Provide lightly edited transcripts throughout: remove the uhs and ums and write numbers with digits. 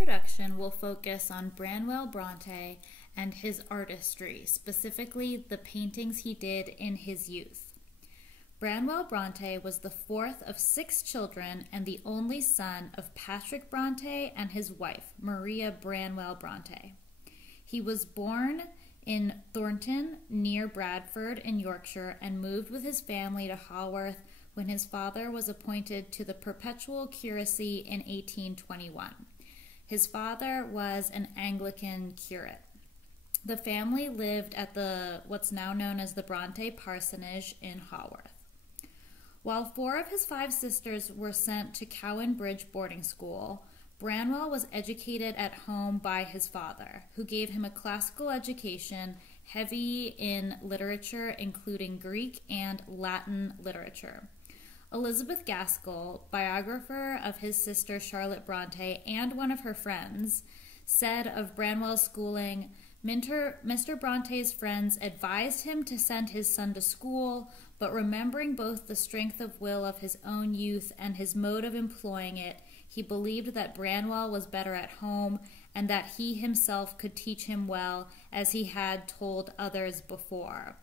production will focus on Branwell Brontë and his artistry, specifically the paintings he did in his youth. Branwell Brontë was the fourth of 6 children and the only son of Patrick Brontë and his wife, Maria Branwell Brontë. He was born in Thornton, near Bradford in Yorkshire, and moved with his family to Haworth when his father was appointed to the perpetual curacy in 1821. His father was an Anglican curate. The family lived at what's now known as the Brontë Parsonage in Haworth. While 4 of his 5 sisters were sent to Cowan Bridge boarding school, Branwell was educated at home by his father, who gave him a classical education heavy in literature, including Greek and Latin literature. Elizabeth Gaskell, biographer of his sister Charlotte Brontë and one of her friends, said of Branwell's schooling, Mr. Bronte's friends advised him to send his son to school, but remembering both the strength of will of his own youth and his mode of employing it, he believed that Branwell was better at home and that he himself could teach him well, as he had told others before.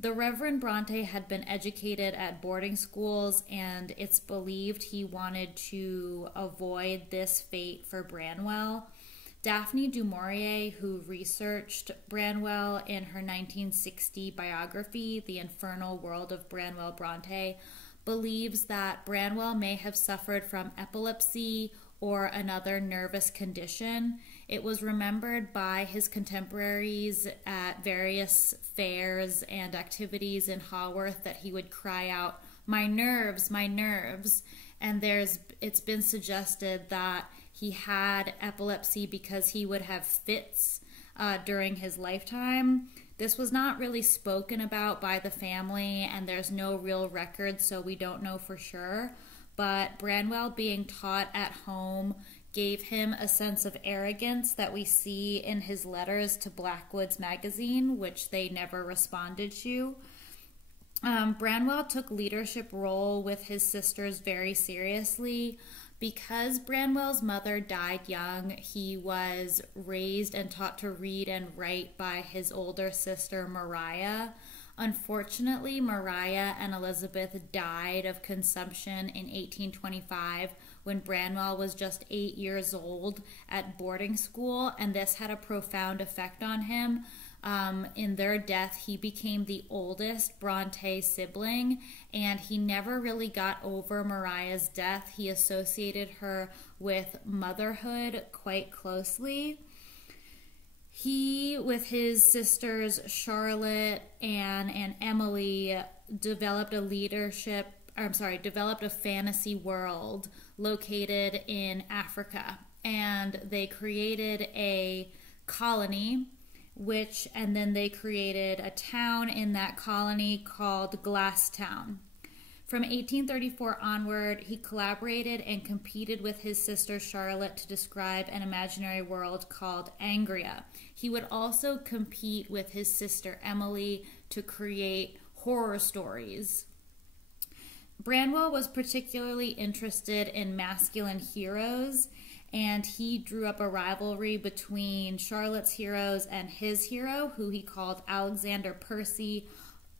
The Reverend Brontë had been educated at boarding schools, and it's believed he wanted to avoid this fate for Branwell. Daphne du Maurier, who researched Branwell in her 1960 biography, The Infernal World of Branwell Brontë, believes that Branwell may have suffered from epilepsy or another nervous condition. It was remembered by his contemporaries at various fairs and activities in Haworth that he would cry out, my nerves, and it's been suggested that he had epilepsy because he would have fits during his lifetime. This was not really spoken about by the family, and there's no real record, so we don't know for sure. But Branwell being taught at home gave him a sense of arrogance that we see in his letters to Blackwood's magazine, which they never responded to. Branwell took leadership role with his sisters very seriously. Because Branwell's mother died young, he was raised and taught to read and write by his older sister, Maurier. Unfortunately, Maurier and Elizabeth died of consumption in 1825 when Branwell was just 8 years old at boarding school, and this had a profound effect on him. In their death, he became the oldest Brontë sibling, and he never really got over Mariah's death. He associated her with motherhood quite closely. He, with his sisters Charlotte, Anne, and Emily, developed a fantasy world located in Africa, and they created a colony, and then they created a town in that colony called Glasstown. From 1834 onward, he collaborated and competed with his sister Charlotte to describe an imaginary world called Angria. He would also compete with his sister Emily to create horror stories. Branwell was particularly interested in masculine heroes, and he drew up a rivalry between Charlotte's heroes and his hero, who he called Alexander Percy,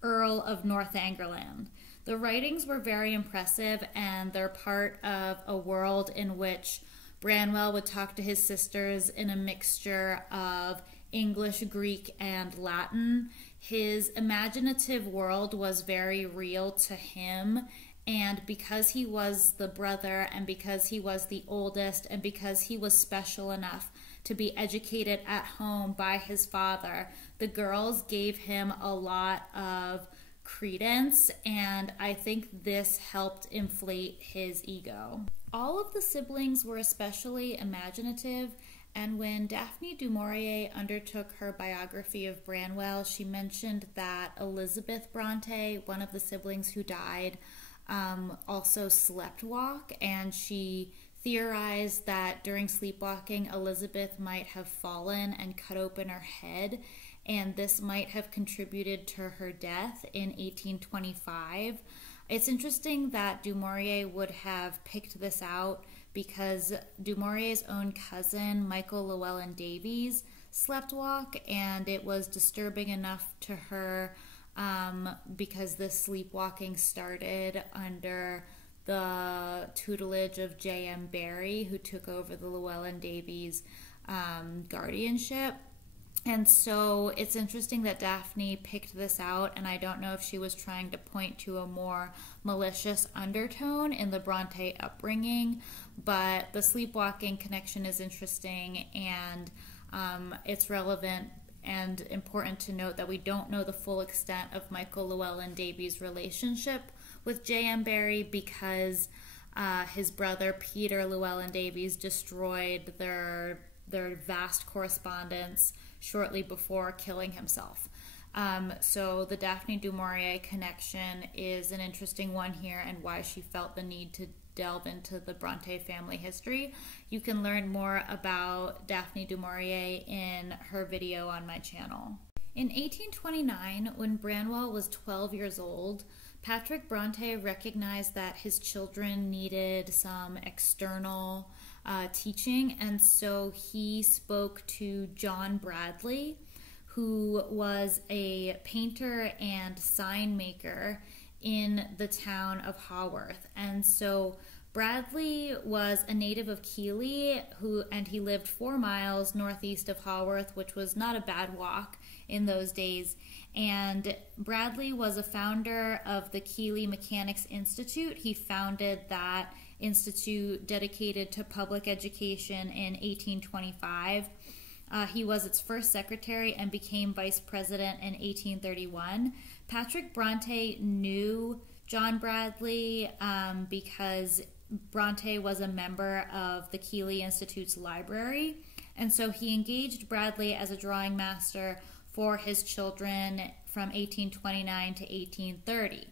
Earl of Northumberland. The writings were very impressive, and they're part of a world in which Branwell would talk to his sisters in a mixture of English, Greek, and Latin. His imaginative world was very real to him, and because he was the brother, and because he was the oldest, and because he was special enough to be educated at home by his father, the girls gave him a lot of credence, and I think this helped inflate his ego. All of the siblings were especially imaginative, and when Daphne du Maurier undertook her biography of Branwell, she mentioned that Elizabeth Brontë, one of the siblings who died, also sleptwalk, and she theorized that during sleepwalking, Elizabeth might have fallen and cut open her head, and this might have contributed to her death in 1825. It's interesting that du Maurier would have picked this out because Du Maurier's own cousin, Michael Llewellyn Davies, sleptwalk, and it was disturbing enough to her because this sleepwalking started under the tutelage of J.M. Barrie, who took over the Llewellyn Davies guardianship. And so it's interesting that Daphne picked this out, and I don't know if she was trying to point to a more malicious undertone in the Brontë upbringing, but the sleepwalking connection is interesting, and it's relevant and important to note that we don't know the full extent of Michael Llewellyn Davies' relationship with J.M. Barrie because his brother Peter Llewellyn Davies destroyed their vast correspondence shortly before killing himself. So the Daphne du Maurier connection is an interesting one here, and why she felt the need to delve into the Brontë family history. You can learn more about Daphne du Maurier in her video on my channel. In 1829, when Branwell was 12 years old, Patrick Brontë recognized that his children needed some external teaching, and so he spoke to John Bradley, who was a painter and sign maker in the town of Haworth. And so Bradley was a native of Keighley, and he lived 4 miles northeast of Haworth, which was not a bad walk in those days. And Bradley was a founder of the Keighley Mechanics Institute. He founded that institute dedicated to public education in 1825. He was its first secretary and became vice president in 1831. Patrick Brontë knew John Bradley because Brontë was a member of the Keighley Institute's library, and so he engaged Bradley as a drawing master for his children from 1829 to 1830.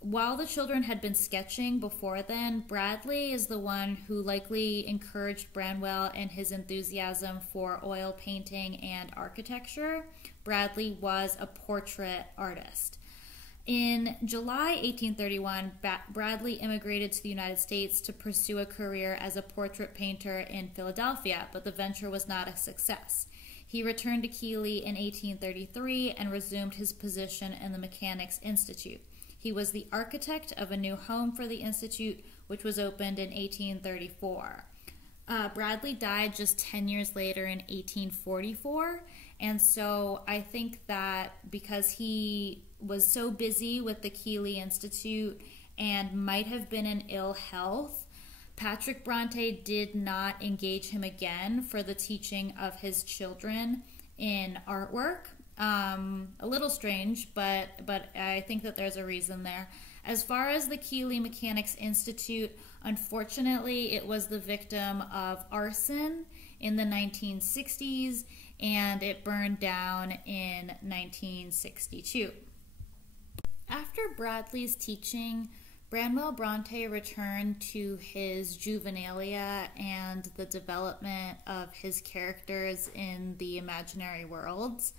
While the children had been sketching before then, Bradley is the one who likely encouraged Branwell in his enthusiasm for oil painting and architecture. Bradley was a portrait artist. In July 1831, Bradley immigrated to the United States to pursue a career as a portrait painter in Philadelphia, but the venture was not a success. He returned to Keighley in 1833 and resumed his position in the Mechanics Institute. He was the architect of a new home for the Institute, which was opened in 1834. Bradley died just 10 years later in 1844, and so I think that because he was so busy with the Keighley Institute and might have been in ill health, Patrick Brontë did not engage him again for the teaching of his children in artwork. A little strange, but I think that there's a reason there. As far as the Keighley Mechanics Institute, unfortunately, it was the victim of arson in the 1960s, and it burned down in 1962. After Bradley's teaching, Branwell Brontë returned to his juvenilia and the development of his characters in the imaginary worlds.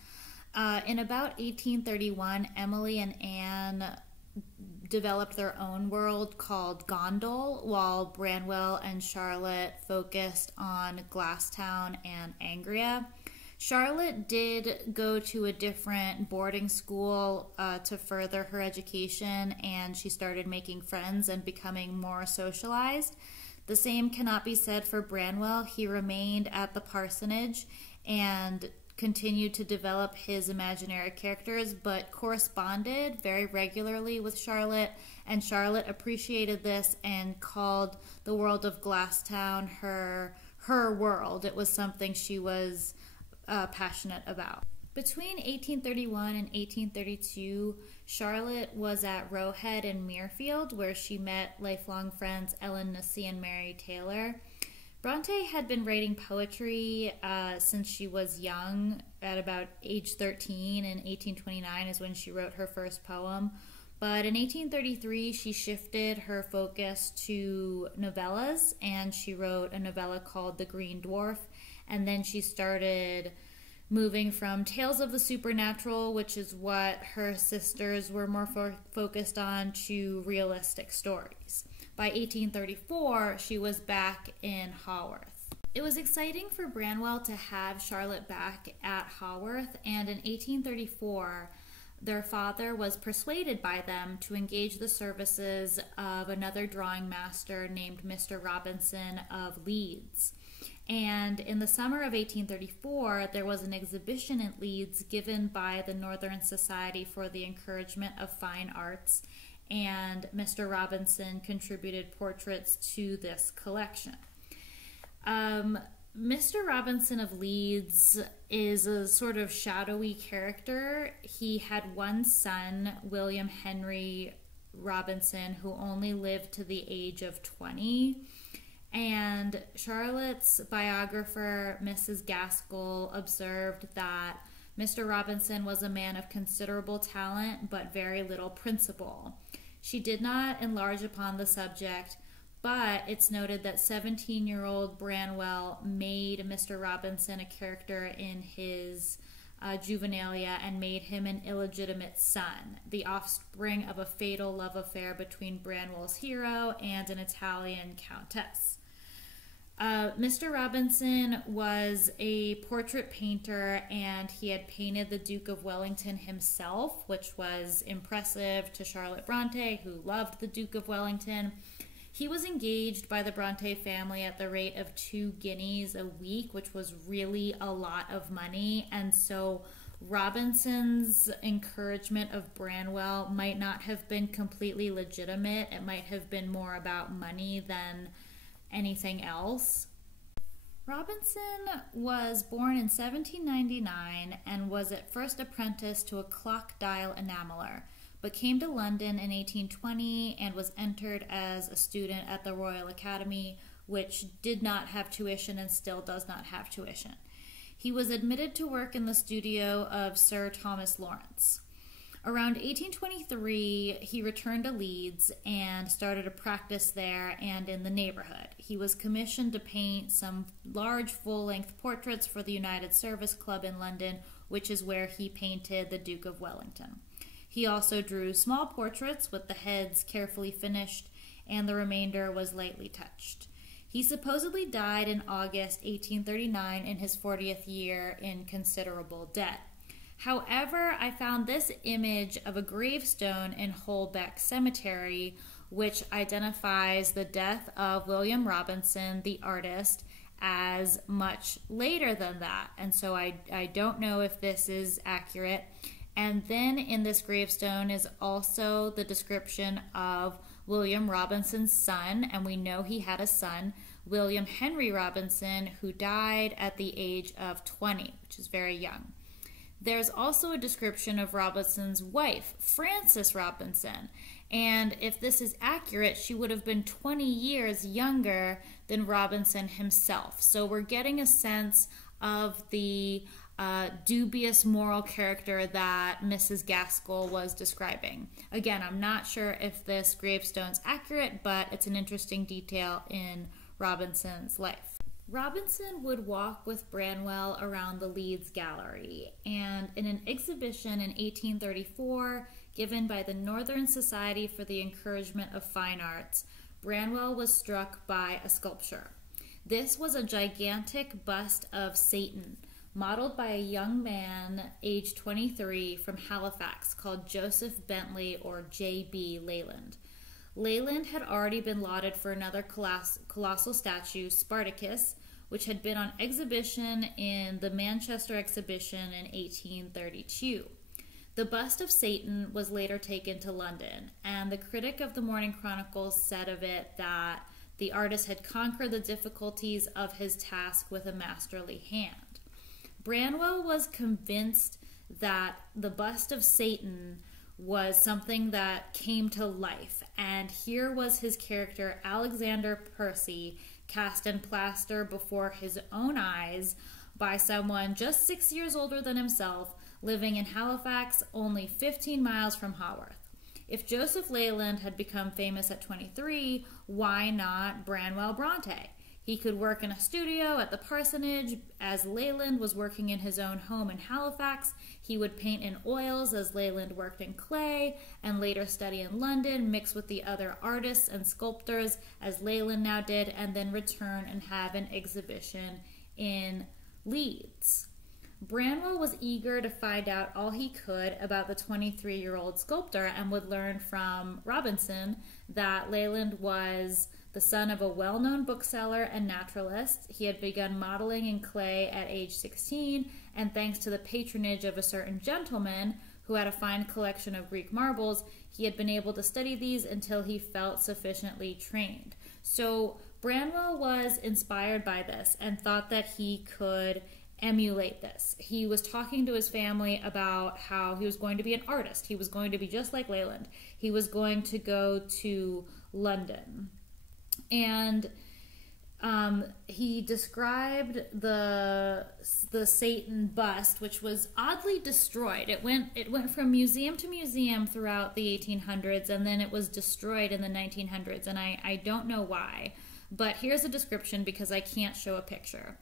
In about 1831, Emily and Anne developed their own world called Gondol, while Branwell and Charlotte focused on Glasstown and Angria. Charlotte did go to a different boarding school to further her education, and she started making friends and becoming more socialized. The same cannot be said for Branwell. He remained at the parsonage and continued to develop his imaginary characters, but corresponded very regularly with Charlotte, and Charlotte appreciated this and called the world of Glasstown her world. It was something she was passionate about. Between 1831 and 1832, Charlotte was at Roe Head in Muirfield, where she met lifelong friends Ellen Nussey and Mary Taylor. Brontë had been writing poetry since she was young. At about age 13 in 1829 is when she wrote her first poem. But in 1833, she shifted her focus to novellas, and she wrote a novella called The Green Dwarf. And then she started moving from tales of the supernatural, which is what her sisters were more focused on, to realistic stories. By 1834, she was back in Haworth. It was exciting for Branwell to have Charlotte back at Haworth, and in 1834, their father was persuaded by them to engage the services of another drawing master named Mr. Robinson of Leeds. And in the summer of 1834, there was an exhibition at Leeds given by the Northern Society for the Encouragement of Fine Arts, and Mr. Robinson contributed portraits to this collection. Mr. Robinson of Leeds is a sort of shadowy character. He had one son, William Henry Robinson, who only lived to the age of 20. And Charlotte's biographer, Mrs. Gaskell, observed that Mr. Robinson was a man of considerable talent, but very little principle. She did not enlarge upon the subject, but it's noted that 17-year-old Branwell made Mr. Robinson a character in his juvenilia and made him an illegitimate son, the offspring of a fatal love affair between Branwell's hero and an Italian countess. Mr. Robinson was a portrait painter, and he had painted the Duke of Wellington himself, which was impressive to Charlotte Brontë, who loved the Duke of Wellington. He was engaged by the Brontë family at the rate of 2 guineas a week, which was really a lot of money, and so Robinson's encouragement of Branwell might not have been completely legitimate. It might have been more about money than anything else. Robinson was born in 1799 and was at first apprenticed to a clock dial enameler, but came to London in 1820 and was entered as a student at the Royal Academy, which did not have tuition and still does not have tuition. He was admitted to work in the studio of Sir Thomas Lawrence. Around 1823, he returned to Leeds and started a practice there and in the neighborhood. He was commissioned to paint some large full-length portraits for the United Service Club in London, which is where he painted the Duke of Wellington. He also drew small portraits with the heads carefully finished, and the remainder was lightly touched. He supposedly died in August 1839 in his 40th year in considerable debt. However, I found this image of a gravestone in Holbeck Cemetery, which identifies the death of William Robinson, the artist, as much later than that. And so I don't know if this is accurate. And then in this gravestone is also the description of William Robinson's son, and we know he had a son, William Henry Robinson, who died at the age of 20, which is very young. There's also a description of Robinson's wife, Frances Robinson, and if this is accurate, she would have been 20 years younger than Robinson himself. So we're getting a sense of the dubious moral character that Mrs. Gaskell was describing. Again, I'm not sure if this gravestone's accurate, but it's an interesting detail in Robinson's life. Robinson would walk with Branwell around the Leeds Gallery, and in an exhibition in 1834 given by the Northern Society for the Encouragement of Fine Arts, Branwell was struck by a sculpture. This was a gigantic bust of Satan, modeled by a young man aged 23 from Halifax called Joseph Bentley, or J.B. Leland. Leland had already been lauded for another colossal statue, Spartacus, which had been on exhibition in the Manchester Exhibition in 1832. The bust of Satan was later taken to London, and the critic of the Morning Chronicle said of it that the artist had conquered the difficulties of his task with a masterly hand. Branwell was convinced that the bust of Satan was something that came to life, and here was his character Alexander Percy cast in plaster before his own eyes by someone just 6 years older than himself, living in Halifax, only 15 miles from Haworth. If Joseph Leland had become famous at 23, why not Branwell Brontë? He could work in a studio at the parsonage as Leyland was working in his own home in Halifax. He would paint in oils as Leyland worked in clay, and later study in London, mix with the other artists and sculptors as Leyland now did, and then return and have an exhibition in Leeds. Branwell was eager to find out all he could about the 23-year-old sculptor and would learn from Robinson that Leyland was the son of a well-known bookseller and naturalist. He had begun modeling in clay at age 16, and thanks to the patronage of a certain gentleman who had a fine collection of Greek marbles, he had been able to study these until he felt sufficiently trained. So Branwell was inspired by this and thought that he could emulate this. He was talking to his family about how he was going to be an artist. He was going to be just like Leyland. He was going to go to London. And he described the Satan bust, which was oddly destroyed. It went from museum to museum throughout the 1800s, and then it was destroyed in the 1900s, and I don't know why. But here's a description because I can't show a picture.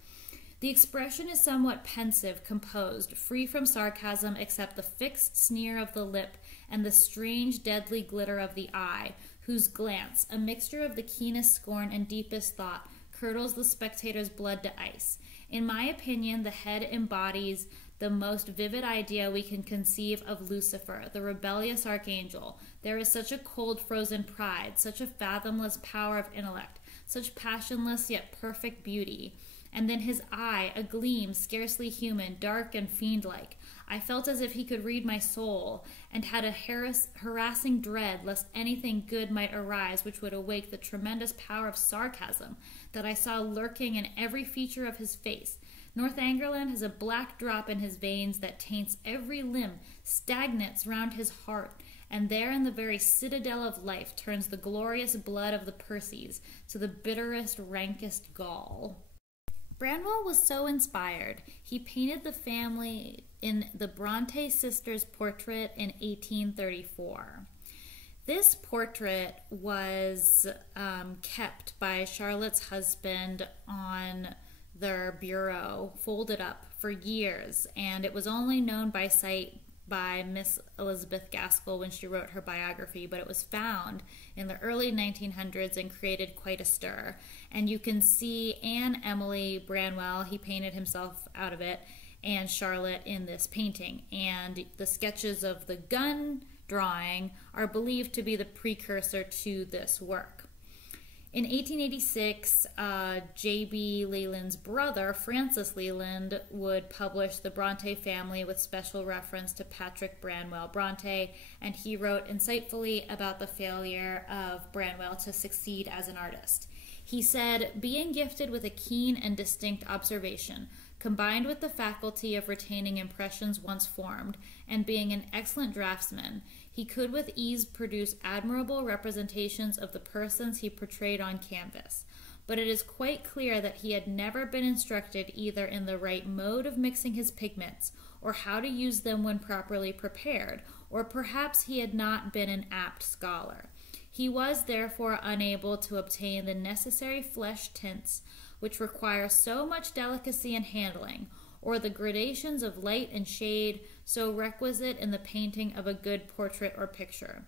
The expression is somewhat pensive, composed, free from sarcasm except the fixed sneer of the lip and the strange, deadly glitter of the eye, whose glance, a mixture of the keenest scorn and deepest thought, curdles the spectator's blood to ice. In my opinion, the head embodies the most vivid idea we can conceive of Lucifer, the rebellious archangel. There is such a cold, frozen pride, such a fathomless power of intellect, such passionless yet perfect beauty. And then his eye, a gleam scarcely human, dark and fiend-like. I felt as if he could read my soul, and had a harassing dread lest anything good might arise which would awake the tremendous power of sarcasm that I saw lurking in every feature of his face. Northumberland has a black drop in his veins that taints every limb, stagnates round his heart, and there in the very citadel of life turns the glorious blood of the Percys to the bitterest, rankest gall. Branwell was so inspired, he painted the family in the Brontë sisters' portrait in 1834. This portrait was kept by Charlotte's husband on their bureau, folded up for years, and it was only known by sight by Miss Elizabeth Gaskell when she wrote her biography, but it was found in the early 1900s and created quite a stir. And you can see Anne Emily Branwell, he painted himself out of it, and Charlotte in this painting. And the sketches of the gun drawing are believed to be the precursor to this work. In 1886, J.B. Leyland's brother, Francis Leyland, would publish The Brontë Family with special reference to Patrick Branwell Brontë, and he wrote insightfully about the failure of Branwell to succeed as an artist. He said, being gifted with a keen and distinct observation, combined with the faculty of retaining impressions once formed, and being an excellent draftsman, he could with ease produce admirable representations of the persons he portrayed on canvas. But it is quite clear that he had never been instructed either in the right mode of mixing his pigments, or how to use them when properly prepared, or perhaps he had not been an apt scholar. He was therefore unable to obtain the necessary flesh tints which require so much delicacy in handling, or the gradations of light and shade so requisite in the painting of a good portrait or picture.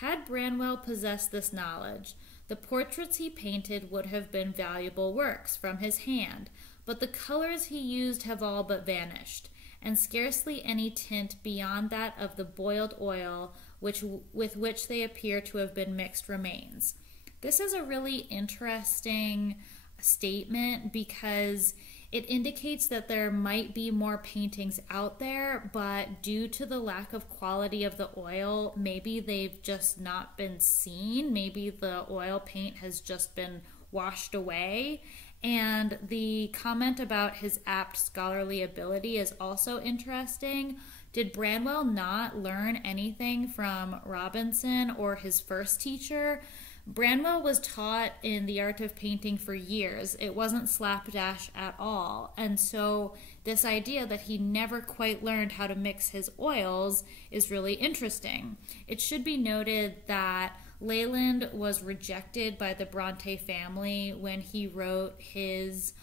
Had Branwell possessed this knowledge, the portraits he painted would have been valuable works from his hand, but the colors he used have all but vanished, and scarcely any tint beyond that of the boiled oil with which they appear to have been mixed remains. This is a really interesting statement because it indicates that there might be more paintings out there, but due to the lack of quality of the oil, maybe they've just not been seen. Maybe the oil paint has just been washed away. And the comment about his apt scholarly ability is also interesting. Did Branwell not learn anything from Robinson or his first teacher? Branwell was taught in the art of painting for years. It wasn't slapdash at all. And so this idea that he never quite learned how to mix his oils is really interesting. It should be noted that Leland was rejected by the Brontë family when he wrote his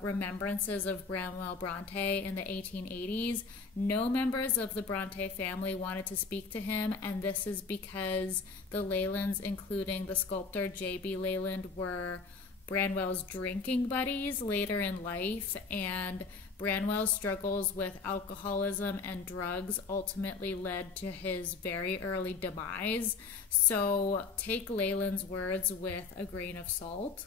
remembrances of Branwell Brontë in the 1880s. No members of the Brontë family wanted to speak to him, and this is because the Lelands, including the sculptor J.B. Leland, were Branwell's drinking buddies later in life, and Branwell's struggles with alcoholism and drugs ultimately led to his very early demise. So take Leland's words with a grain of salt.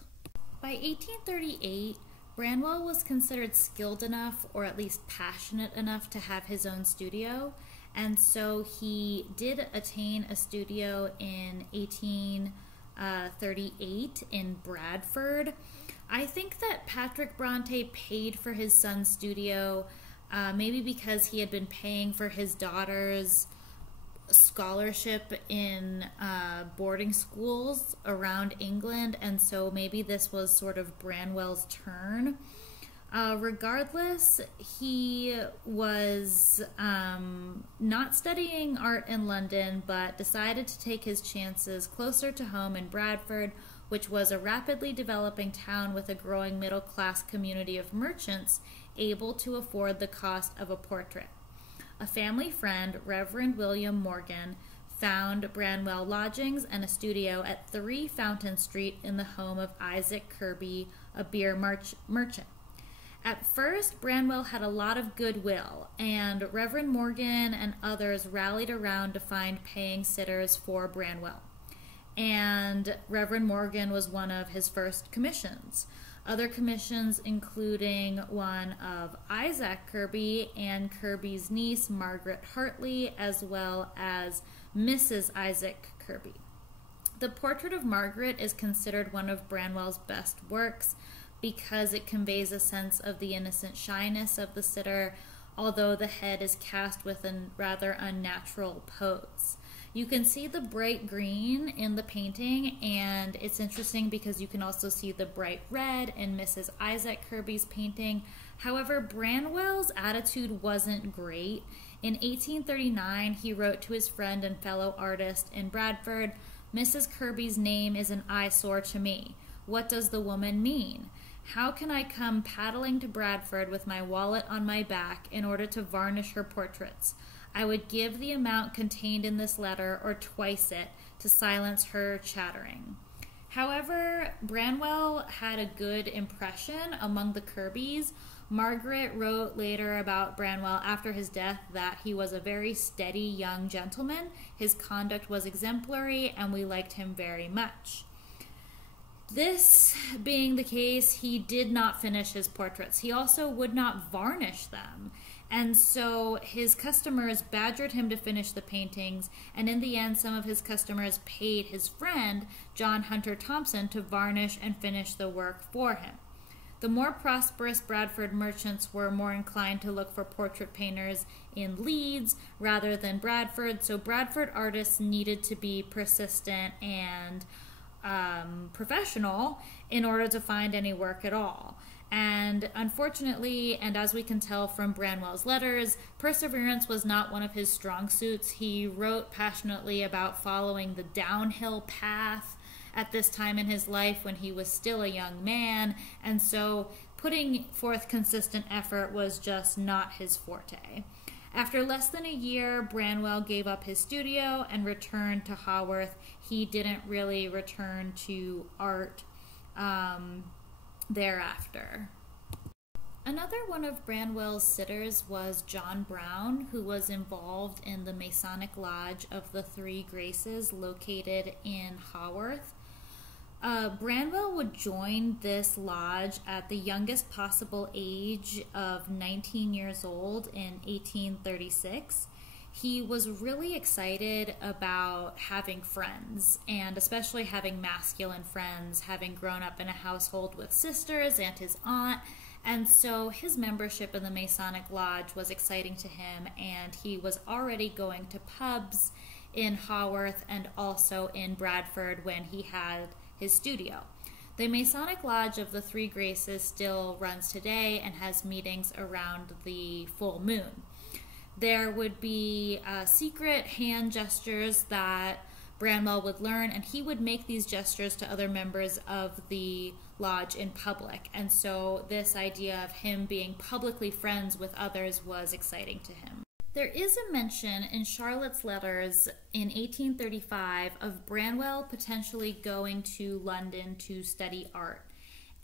By 1838, Branwell was considered skilled enough, or at least passionate enough, to have his own studio, and so he did attain a studio in 1838 in Bradford. I think that Patrick Brontë paid for his son's studio, maybe because he had been paying for his daughter's scholarship in boarding schools around England, and so maybe this was sort of Branwell's turn. Regardless, he was not studying art in London, but decided to take his chances closer to home in Bradford, which was a rapidly developing town with a growing middle-class community of merchants able to afford the cost of a portrait. A family friend, Reverend William Morgan, found Branwell lodgings and a studio at 3 Fountain Street in the home of Isaac Kirby, a beer merchant. At first, Branwell had a lot of goodwill, and Reverend Morgan and others rallied around to find paying sitters for Branwell. And Reverend Morgan was one of his first commissions. Other commissions including one of Isaac Kirby and Kirby's niece, Margaret Hartley, as well as Mrs. Isaac Kirby. The portrait of Margaret is considered one of Branwell's best works because it conveys a sense of the innocent shyness of the sitter, although the head is cast with a rather unnatural pose. You can see the bright green in the painting, and it's interesting because you can also see the bright red in Mrs. Isaac Kirby's painting. However, Branwell's attitude wasn't great. In 1839, he wrote to his friend and fellow artist in Bradford, "Mrs. Kirby's name is an eyesore to me. What does the woman mean? How can I come paddling to Bradford with my wallet on my back in order to varnish her portraits? I would give the amount contained in this letter, or twice it, to silence her chattering." However, Branwell had a good impression among the Kirbys. Margaret wrote later about Branwell after his death that he was a very steady young gentleman, his conduct was exemplary, and we liked him very much. This being the case, he did not finish his portraits. He also would not varnish them. And so his customers badgered him to finish the paintings, and in the end, some of his customers paid his friend, John Hunter Thompson, to varnish and finish the work for him. The more prosperous Bradford merchants were more inclined to look for portrait painters in Leeds rather than Bradford, so Bradford artists needed to be persistent and professional in order to find any work at all. And unfortunately, and as we can tell from Branwell's letters, perseverance was not one of his strong suits. He wrote passionately about following the downhill path at this time in his life when he was still a young man, and so putting forth consistent effort was just not his forte. After less than a year, Branwell gave up his studio and returned to Haworth. He didn't really return to art thereafter. Another one of Branwell's sitters was John Brown, who was involved in the Masonic Lodge of the Three Graces located in Haworth. Branwell would join this lodge at the youngest possible age of 19 years old in 1836. He was really excited about having friends, and especially having masculine friends, having grown up in a household with sisters and his aunt, and so his membership in the Masonic Lodge was exciting to him, and he was already going to pubs in Haworth and also in Bradford when he had his studio. The Masonic Lodge of the Three Graces still runs today and has meetings around the full moon. There would be secret hand gestures that Branwell would learn, and he would make these gestures to other members of the lodge in public. And so this idea of him being publicly friends with others was exciting to him. There is a mention in Charlotte's letters in 1835 of Branwell potentially going to London to study art.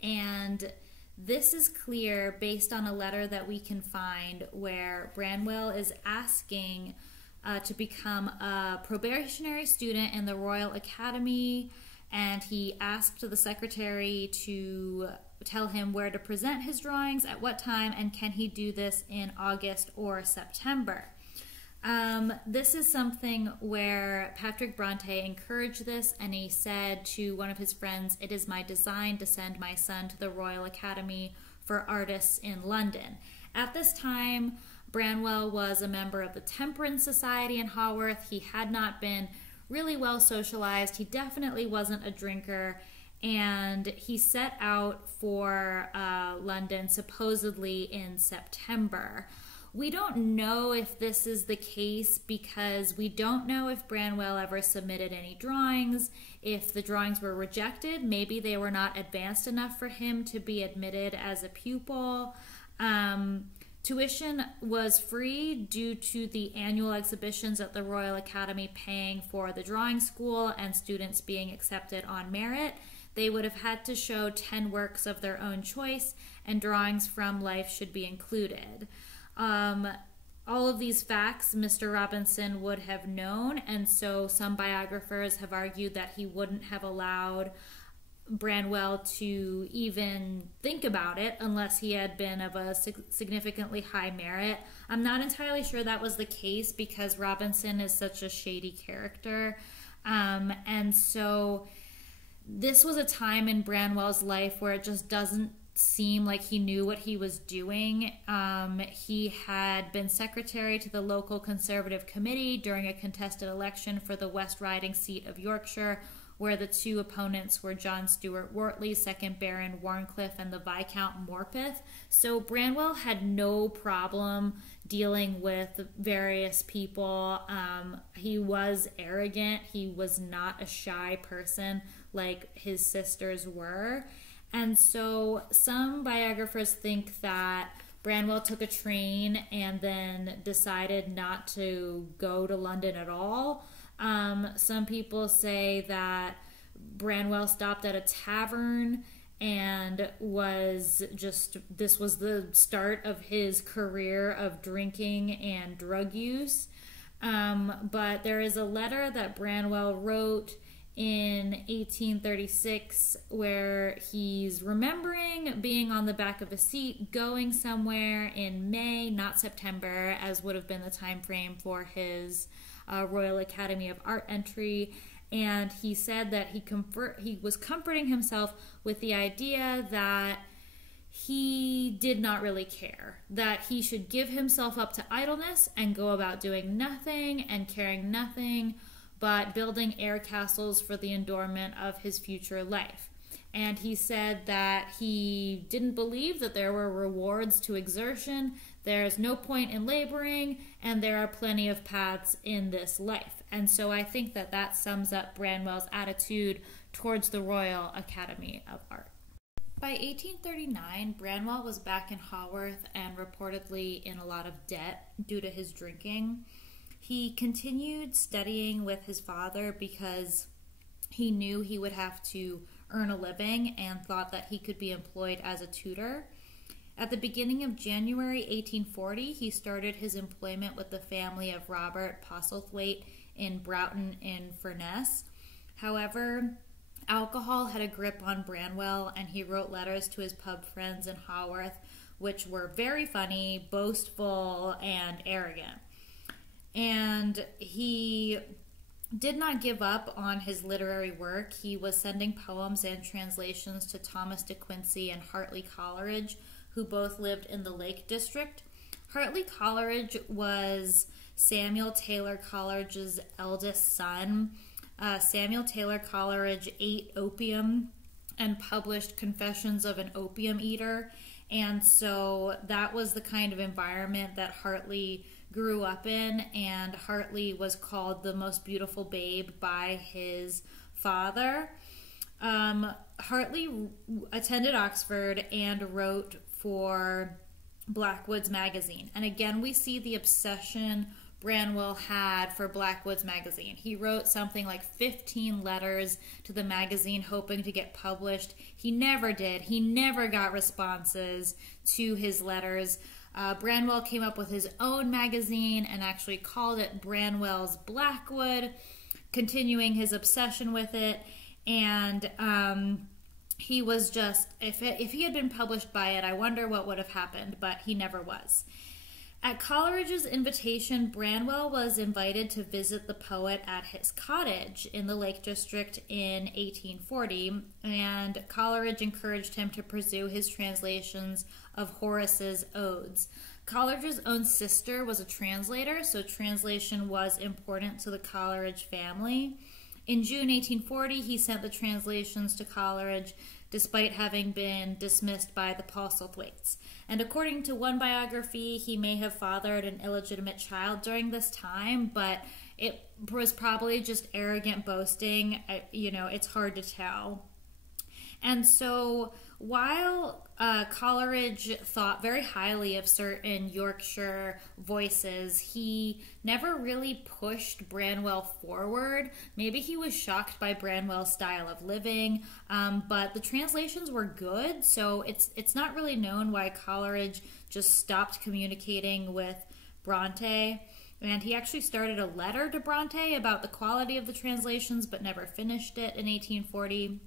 And this is clear based on a letter that we can find where Branwell is asking to become a probationary student in the Royal Academy, and he asked the secretary to tell him where to present his drawings, at what time, and can he do this in August or September. This is something where Patrick Brontë encouraged this, and he said to one of his friends, "It is my design to send my son to the Royal Academy for Artists in London." At this time, Branwell was a member of the Temperance Society in Haworth. He had not been really well socialized. He definitely wasn't a drinker, and he set out for London supposedly in September. We don't know if this is the case because we don't know if Branwell ever submitted any drawings. If the drawings were rejected, maybe they were not advanced enough for him to be admitted as a pupil. Tuition was free due to the annual exhibitions at the Royal Academy paying for the drawing school and students being accepted on merit. They would have had to show 10 works of their own choice, and drawings from life should be included. All of these facts Mr. Robinson would have known, and so some biographers have argued that he wouldn't have allowed Branwell to even think about it unless he had been of a significantly high merit. I'm not entirely sure that was the case because Robinson is such a shady character. And so this was a time in Branwell's life where it just doesn't seem like he knew what he was doing. He had been secretary to the local Conservative committee during a contested election for the West Riding seat of Yorkshire, where the two opponents were John Stuart Wortley, 2nd Baron Warncliffe, and the Viscount Morpeth. So Branwell had no problem dealing with various people. He was arrogant. He was not a shy person like his sisters were. And so some biographers think that Branwell took a train and then decided not to go to London at all. Some people say that Branwell stopped at a tavern and this was the start of his career of drinking and drug use. But there is a letter that Branwell wrote in 1836 where he's remembering being on the back of a seat going somewhere in May, not September, as would have been the time frame for his Royal Academy of Art entry. And he said that he was comforting himself with the idea that he did not really care, that he should give himself up to idleness and go about doing nothing and caring nothing but building air castles for the adornment of his future life. And he said that he didn't believe that there were rewards to exertion, there's no point in laboring, and there are plenty of paths in this life. And so I think that that sums up Branwell's attitude towards the Royal Academy of Art. By 1839, Branwell was back in Haworth and reportedly in a lot of debt due to his drinking. He continued studying with his father because he knew he would have to earn a living and thought that he could be employed as a tutor. At the beginning of January 1840, he started his employment with the family of Robert Postlethwaite in Broughton in Furness. However, alcohol had a grip on Branwell, and he wrote letters to his pub friends in Haworth, which were very funny, boastful, and arrogant. And he did not give up on his literary work. He was sending poems and translations to Thomas de Quincey and Hartley Coleridge, who both lived in the Lake District. Hartley Coleridge was Samuel Taylor Coleridge's eldest son. Samuel Taylor Coleridge ate opium and published Confessions of an Opium Eater, and so that was the kind of environment that Hartley grew up in, and Hartley was called the most beautiful babe by his father. Hartley attended Oxford and wrote for Blackwood's magazine. And again, we see the obsession Branwell had for Blackwood's magazine. He wrote something like 15 letters to the magazine hoping to get published. He never did. He never got responses to his letters. Branwell came up with his own magazine and actually called it Branwell's Blackwood, continuing his obsession with it. And he was just, if he had been published by it, I wonder what would have happened, but he never was. At Coleridge's invitation, Branwell was invited to visit the poet at his cottage in the Lake District in 1840, and Coleridge encouraged him to pursue his translations of Horace's odes. Coleridge's own sister was a translator, so translation was important to the Coleridge family. In June 1840, he sent the translations to Coleridge, despite having been dismissed by the Postlethwaites. And according to one biography, he may have fathered an illegitimate child during this time, but it was probably just arrogant boasting. It's hard to tell. And so while Coleridge thought very highly of certain Yorkshire voices, he never really pushed Branwell forward. Maybe he was shocked by Branwell's style of living, but the translations were good, so it's not really known why Coleridge just stopped communicating with Brontë. And he actually started a letter to Brontë about the quality of the translations, but never finished it in 1840.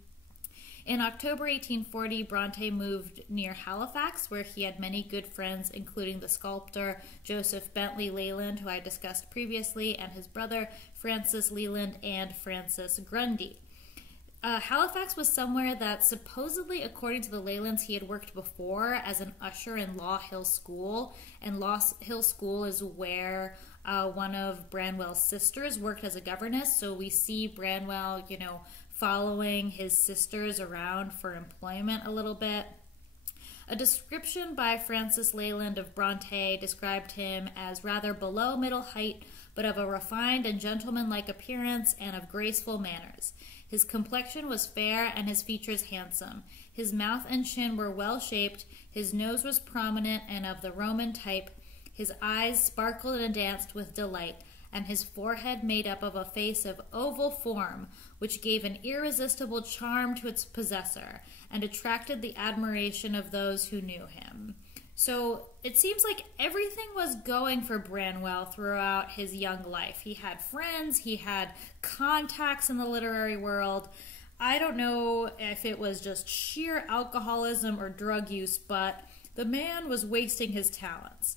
In October 1840, Brontë moved near Halifax, where he had many good friends, including the sculptor Joseph Bentley Leland, who I discussed previously, and his brother Francis Leland and Francis Grundy. Halifax was somewhere that supposedly, according to the Lelands, he had worked before as an usher in Law Hill School, and Law Hill School is where one of Branwell's sisters worked as a governess, so we see Branwell, following his sisters around for employment a little bit. A description by Francis Leland of Brontë described him as rather below middle height, but of a refined and gentlemanlike appearance and of graceful manners. His complexion was fair and his features handsome. His mouth and chin were well shaped, his nose was prominent and of the Roman type, his eyes sparkled and danced with delight, and his forehead made up of a face of oval form, which gave an irresistible charm to its possessor, and attracted the admiration of those who knew him. So it seems like everything was going for Branwell throughout his young life. He had friends, he had contacts in the literary world. I don't know if it was just sheer alcoholism or drug use, but the man was wasting his talents.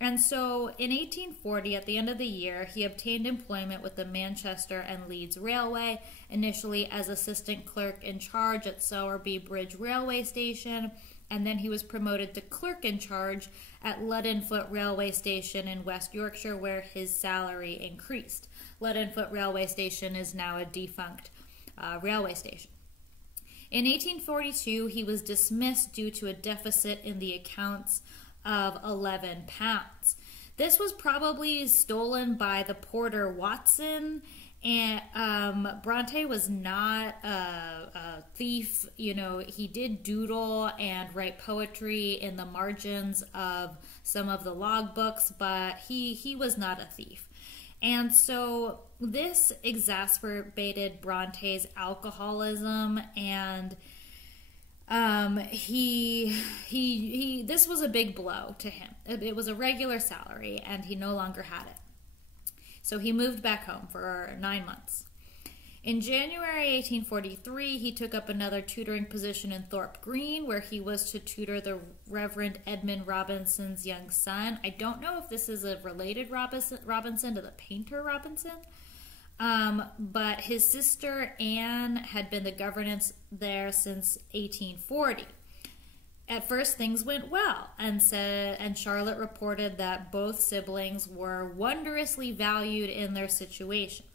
And so in 1840, at the end of the year, he obtained employment with the Manchester and Leeds Railway, initially as assistant clerk in charge at Sowerby Bridge Railway Station, and then he was promoted to clerk in charge at Luddendon Railway Station in West Yorkshire, where his salary increased. Luddendon Railway Station is now a defunct railway station. In 1842, he was dismissed due to a deficit in the accounts of £11. This was probably stolen by the porter Watson, and Brontë was not a thief. He did doodle and write poetry in the margins of some of the logbooks, but he was not a thief. And so this exacerbated Bronte's alcoholism, and this was a big blow to him. It was a regular salary, and he no longer had it. So he moved back home for 9 months. In January 1843, he took up another tutoring position in Thorpe Green, where he was to tutor the Reverend Edmund Robinson's young son. I don't know if this is a related Robinson to the painter Robinson, but his sister Anne had been the governess there since 1840. At first, things went well, and Charlotte reported that both siblings were wondrously valued in their situations.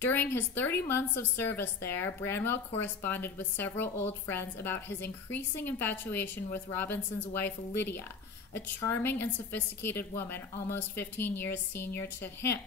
During his 30 months of service there, Branwell corresponded with several old friends about his increasing infatuation with Robinson's wife Lydia, a charming and sophisticated woman, almost 15 years senior to him.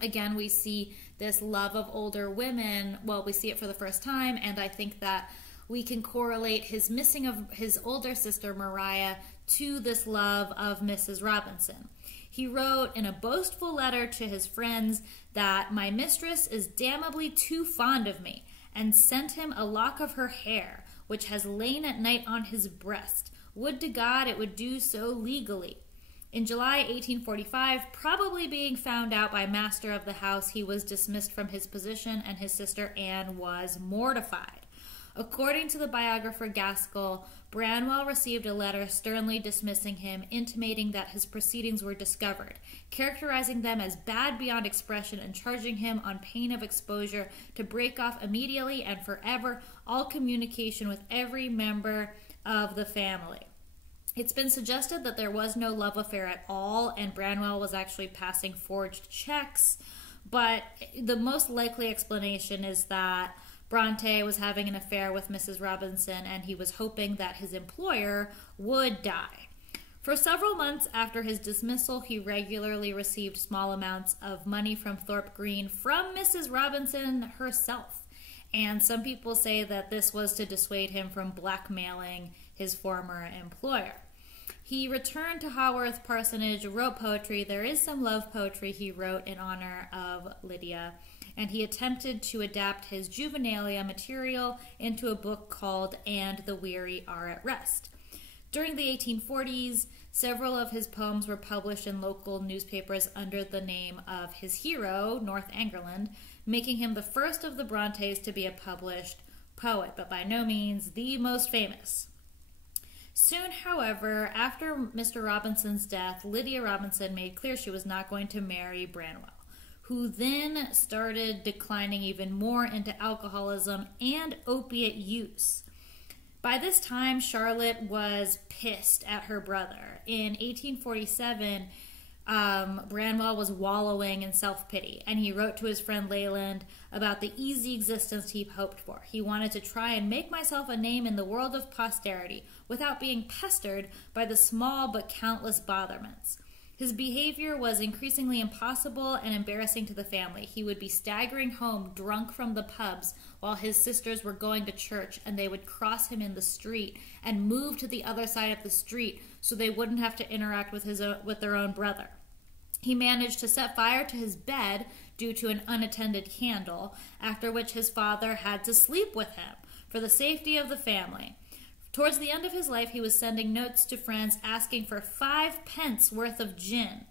Again, we see this love of older women. Well, we see it for the first time, and I think that we can correlate his missing of his older sister, Maurier, to this love of Mrs. Robinson. He wrote in a boastful letter to his friends that my mistress is damnably too fond of me, and sent him a lock of her hair, which has lain at night on his breast. Would to God it would do so legally. In July 1845, probably being found out by master of the house, he was dismissed from his position, and his sister Anne was mortified. According to the biographer Gaskell, Branwell received a letter sternly dismissing him, intimating that his proceedings were discovered, characterizing them as bad beyond expression, and charging him on pain of exposure to break off immediately and forever all communication with every member of the family. It's been suggested that there was no love affair at all, and Branwell was actually passing forged checks, but the most likely explanation is that Brontë was having an affair with Mrs. Robinson, and he was hoping that his employer would die. For several months after his dismissal, he regularly received small amounts of money from Thorpe Green from Mrs. Robinson herself, and some people say that this was to dissuade him from blackmailing his former employer. He returned to Haworth Parsonage, wrote poetry. There is some love poetry he wrote in honor of Lydia, and he attempted to adapt his juvenilia material into a book called And the Weary Are at Rest. During the 1840s, several of his poems were published in local newspapers under the name of his hero, Northumberland, making him the first of the Brontes to be a published poet, but by no means the most famous. Soon, however, after Mr. Robinson's death, Lydia Robinson made clear she was not going to marry Branwell, who then started declining even more into alcoholism and opiate use. By this time, Charlotte was pissed at her brother. In 1847, Branwell was wallowing in self-pity, and he wrote to his friend Leland about the easy existence he hoped for. He wanted to try and make myself a name in the world of posterity without being pestered by the small but countless botherments. His behavior was increasingly impossible and embarrassing to the family. He would be staggering home drunk from the pubs while his sisters were going to church, and they would cross him in the street and move to the other side of the street so they wouldn't have to interact with their own brother. He managed to set fire to his bed due to an unattended candle, after which his father had to sleep with him for the safety of the family. Towards the end of his life, he was sending notes to friends asking for 5 pence worth of gin.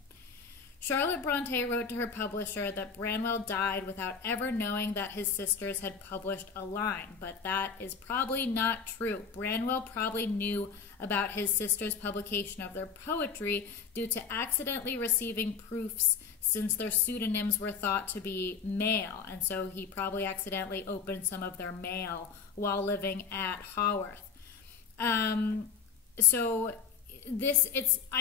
Charlotte Brontë wrote to her publisher that Branwell died without ever knowing that his sisters had published a line, but that is probably not true. Branwell probably knew about his sisters' publication of their poetry due to accidentally receiving proofs, since their pseudonyms were thought to be male, and so he probably accidentally opened some of their mail while living at Haworth. I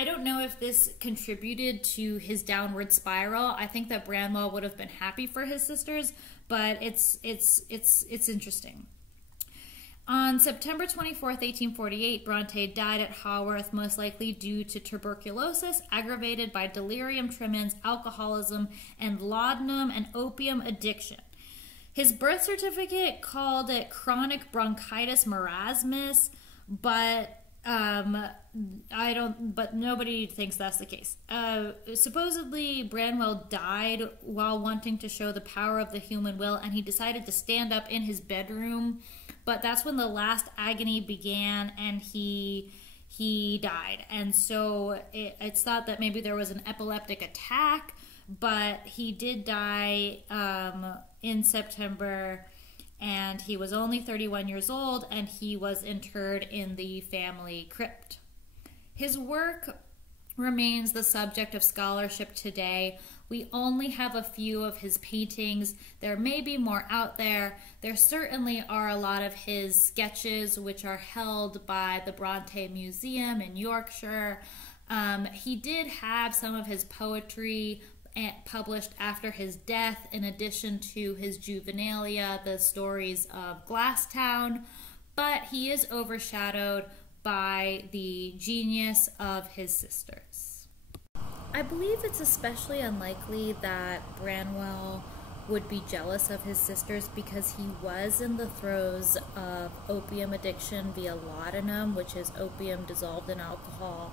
don't know if this contributed to his downward spiral. I think that Branwell would have been happy for his sisters, but it's interesting. On September 24th, 1848, Brontë died at Haworth, most likely due to tuberculosis aggravated by delirium tremens, alcoholism, and laudanum and opium addiction. His birth certificate called it chronic bronchitis marasmus, but nobody thinks that's the case. Supposedly, Branwell died while wanting to show the power of the human will, and he decided to stand up in his bedroom, but that's when the last agony began, and he died. And so it's thought that maybe there was an epileptic attack, but he did die in September, and he was only 31 years old, and he was interred in the family crypt. His work remains the subject of scholarship today. We only have a few of his paintings. There may be more out there. There certainly are a lot of his sketches, which are held by the Brontë Museum in Yorkshire. He did have some of his poetry published after his death, in addition to his juvenilia, the stories of Glasstown, but he is overshadowed by the genius of his sisters. I believe it's especially unlikely that Branwell would be jealous of his sisters because he was in the throes of opium addiction via laudanum, which is opium dissolved in alcohol,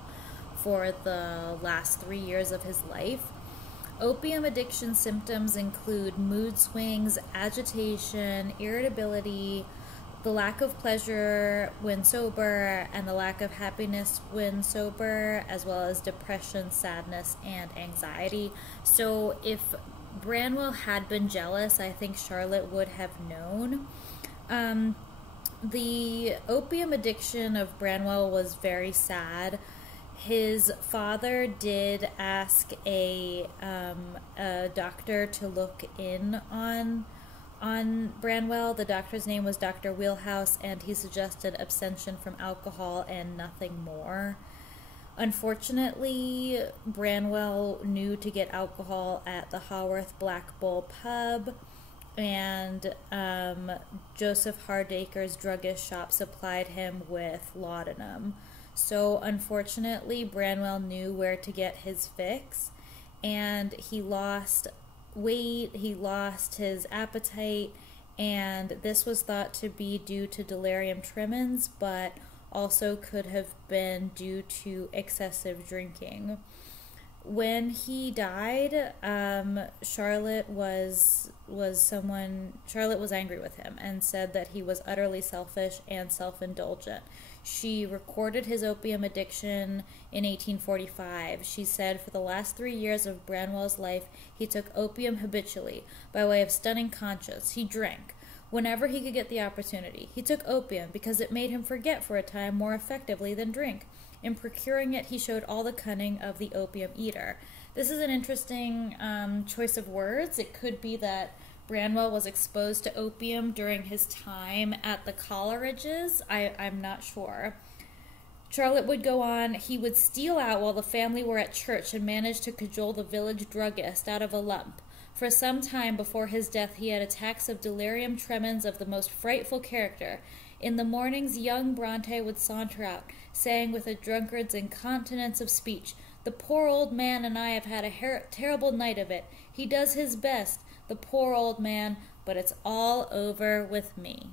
for the last 3 years of his life. Opium addiction symptoms include mood swings, agitation, irritability, the lack of pleasure when sober, and the lack of happiness when sober, as well as depression, sadness, and anxiety. So if Branwell had been jealous, I think Charlotte would have known. The opium addiction of Branwell was very sad. His father did ask a doctor to look in on Branwell. The doctor's name was Dr. Wheelhouse, and he suggested abstention from alcohol and nothing more. Unfortunately, Branwell knew to get alcohol at the Haworth Black Bull pub, and Joseph Hardacre's druggist shop supplied him with laudanum. So unfortunately, Branwell knew where to get his fix, and he lost weight, he lost his appetite, and this was thought to be due to delirium tremens, but also could have been due to excessive drinking. When he died, Charlotte was angry with him and said that he was utterly selfish and self-indulgent. She recorded his opium addiction in 1845. She said, "For the last 3 years of Branwell's life, he took opium habitually, by way of stunning conscience. He drank whenever he could get the opportunity. He took opium because it made him forget for a time more effectively than drink. In procuring it, he showed all the cunning of the opium eater." This is an interesting choice of words. It could be that Branwell was exposed to opium during his time at the Coleridges. I'm not sure. Charlotte would go on, "He would steal out while the family were at church and manage to cajole the village druggist out of a lump. For some time before his death he had attacks of delirium tremens of the most frightful character. In the mornings young Brontë would saunter out, saying with a drunkard's incontinence of speech, 'The poor old man and I have had a terrible night of it. He does his best, the poor old man, but it's all over with me.'"